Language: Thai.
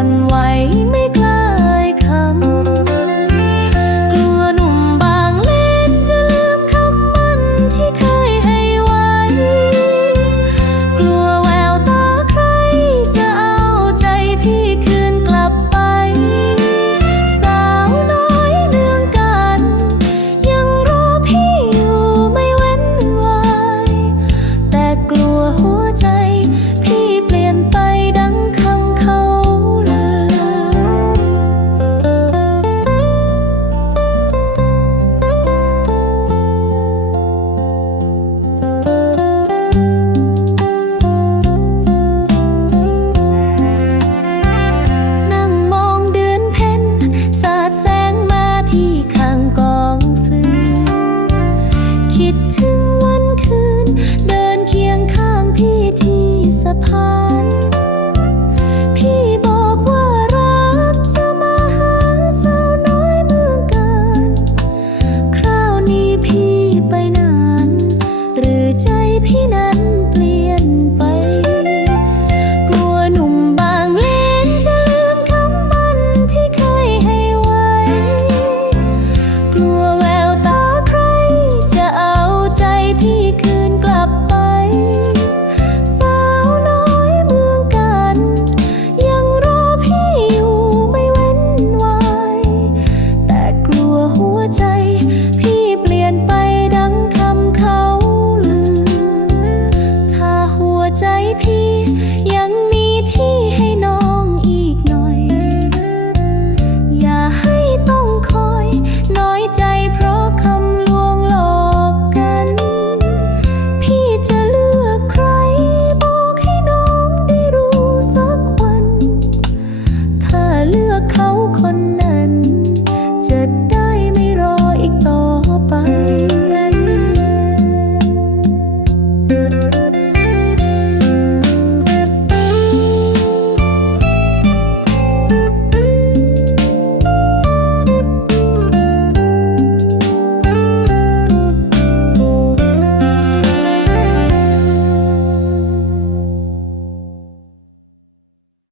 วันไหวไม่ и.